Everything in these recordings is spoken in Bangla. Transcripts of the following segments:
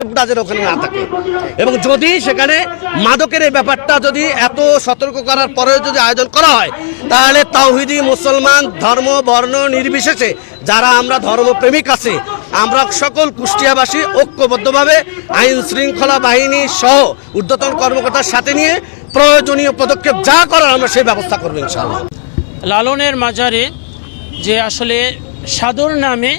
তাদের ওখানে না থাকে। এবং যদি সেখানে মাদকের এই ব্যাপারটা যদি এত সতর্ক করার পরেও যদি আয়োজন করা হয়, তাহলে তাওহিদি মুসলমান ধর্ম, বর্ণ নির্বিশেষে যারা আমরা ধর্মপ্রেমিক আছে, আমরা সকল কুষ্টিয়াবাসী ঐক্যবদ্ধভাবে আইন শৃঙ্খলা বাহিনী সহ ঊর্ধ্বতন কর্মকর্তার সাথে নিয়ে প্রয়োজনীয় পদক্ষেপ যা করার আমরা সেই ব্যবস্থা করব ইনশাআল্লাহ। লালনের মাজারে যে আসলে সাধুর নামে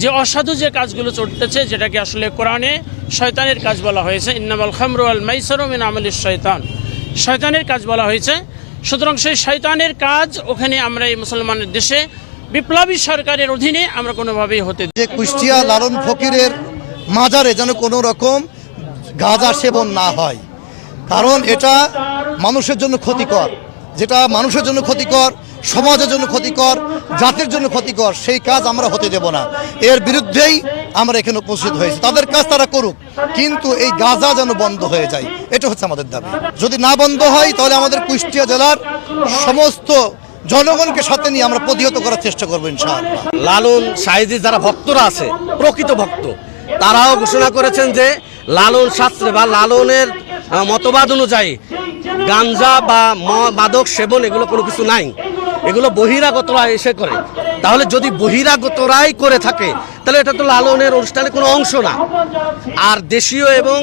যে অসাধু যে কাজগুলো চলতেছে, যেটাকে আসলে কোরআনে শয়তানের কাজ বলা হয়েছে, ইন্নামাল খামরু আল মাইসারু মিন আমলিস শয়তান। শয়তানের কাজ বলা হয়েছে, সুতরাং সেই শয়তানের কাজ ওখানে আমরা এই মুসলমানের দেশে বিপ্লবী সরকারের অধীনে আমরা কোনোভাবেই হতে যে কুষ্টিয়া লালন ফকিরের মাজারে যেন কোনো রকম গাঁজা সেবন না হয়, কারণ এটা মানুষের জন্য ক্ষতিকর। যেটা মানুষের জন্য ক্ষতিকর, সমাজের জন্য ক্ষতিকর, জাতির জন্য ক্ষতিকর, সেই কাজ আমরা হতে দেব না। এর বিরুদ্ধেই আমরা এখানে উপস্থিত হয়েছি। তাদের কাজ তারা করুক, কিন্তু এই গাজা যেন বন্ধ হয়ে যায়, এটা হচ্ছে আমাদের দাবি। যদি না বন্ধ হয়, তাহলে আমাদের কুষ্টিয়া জেলার সমস্ত জনগণকে সাথে নিয়ে আমরা প্রতিহত করার চেষ্টা করব ইনশাআল্লাহ। লালন সাইজি যারা ভক্তরা আছে, প্রকৃত ভক্ত, তারাও ঘোষণা করেছেন যে লালন শাস্ত্রে বা লালনের মতবাদ অনুযায়ী গাঞ্জা বা মাদক সেবন এগুলো কোনো কিছু নাই। এগুলো বহিরাগতরা এসে করে। তাহলে যদি বহিরাগতরাই করে থাকে, তাহলে এটা তো লালনের অনুষ্ঠানের কোনো অংশ না। আর দেশীয় এবং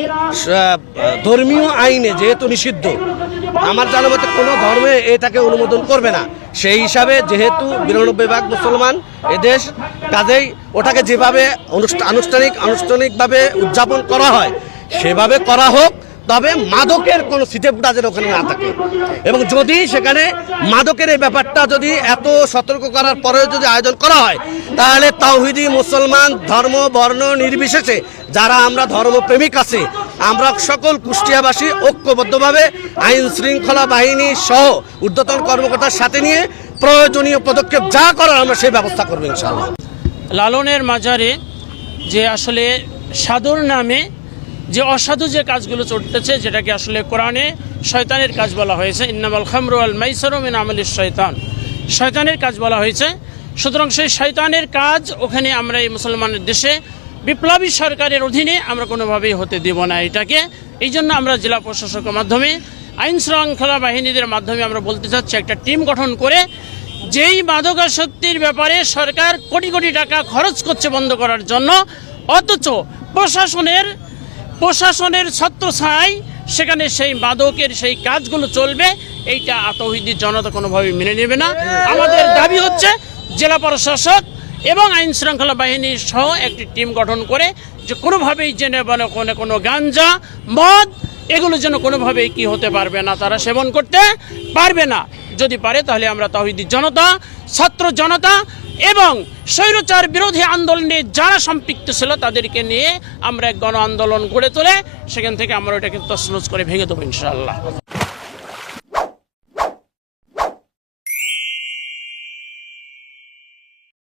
ধর্মীয় আইনে যেহেতু নিষিদ্ধ, আমার জানা মতে কোনো ধর্মে এটাকে অনুমোদন করবে না। সেই হিসাবে যেহেতু বিরানব্বই ভাগ মুসলমান এদেশ কাজেই ওটাকে যেভাবে আনুষ্ঠানিক, আনুষ্ঠানিকভাবে উদযাপন করা হয়, সেভাবে করা হোক। তবে মাদকের কোনো সিটে ফুটাজের ওখানে না থাকে। এবং যদি সেখানে মাদকের এই ব্যাপারটা যদি এত সতর্ক করার পরেও যদি আয়োজন করা হয়, তাহলে তাওহিদি মুসলমান ধর্ম, বর্ণ নির্বিশেষে যারা আমরা ধর্মপ্রেমিক আছে, আমরা সকল কুষ্টিয়াবাসী ঐক্যবদ্ধভাবে আইন শৃঙ্খলা বাহিনী সহ ঊর্ধ্বতন কর্মকর্তার সাথে নিয়ে প্রয়োজনীয় পদক্ষেপ যা করার আমরা সেই ব্যবস্থা করব ইনশাআল্লাহ। লালনের মাজারে যে আসলে সাধুর নামে যে অসাধু যে কাজগুলো চলতেছে, যেটাকে আসলে কোরআনে শয়তানের কাজ বলা হয়েছে, ইন্নামাল খামরু আল মাইসারু মিন আমলিস শয়তান। শয়তানের কাজ বলা হয়েছে। সুতরাং সেই শয়তানের কাজ ওখানে আমরা এই মুসলমানের দেশে বিপ্লবী সরকারের অধীনে আমরা কোনোভাবেই হতে দেব না এটাকে। এই জন্য আমরা জেলা প্রশাসকের মাধ্যমে, আইন শৃঙ্খলা বাহিনীদের মাধ্যমে আমরা বলতে চাচ্ছি, একটা টিম গঠন করে যেই মাদকাসক্তির ব্যাপারে সরকার কোটি কোটি টাকা খরচ করছে বন্ধ করার জন্য, অথচ প্রশাসনের প্রশাসনের ছত্রছায় সেখানে সেই মাদকের সেই কাজগুলো চলবে, এইটা আতহিদি জনতা কোনোভাবে মেনে নেবে না। আমাদের দাবি হচ্ছে জেলা প্রশাসক এবং আইন শৃঙ্খলা বাহিনী সহ একটি টিম গঠন করে যে কোনোভাবেই জেনে মানে কোনো কোনো গাঞ্জা, মদ, এগুলো যেন কোনোভাবেই কি হতে পারবে না, তারা সেবন করতে পারবে না। যদি পারে তাহলে আমরা তাহিদি জনতা, ছাত্র জনতা এবং স্বৈরচার বিরোধী আন্দোলনে যারা সম্পৃক্ত ছিল তাদেরকে নিয়ে আমরা এক গণ আন্দোলন গড়ে তোলে সেখান থেকে আমরা ওটাকে তছনছ করে ভেঙে দেবো ইনশাআল্লাহ।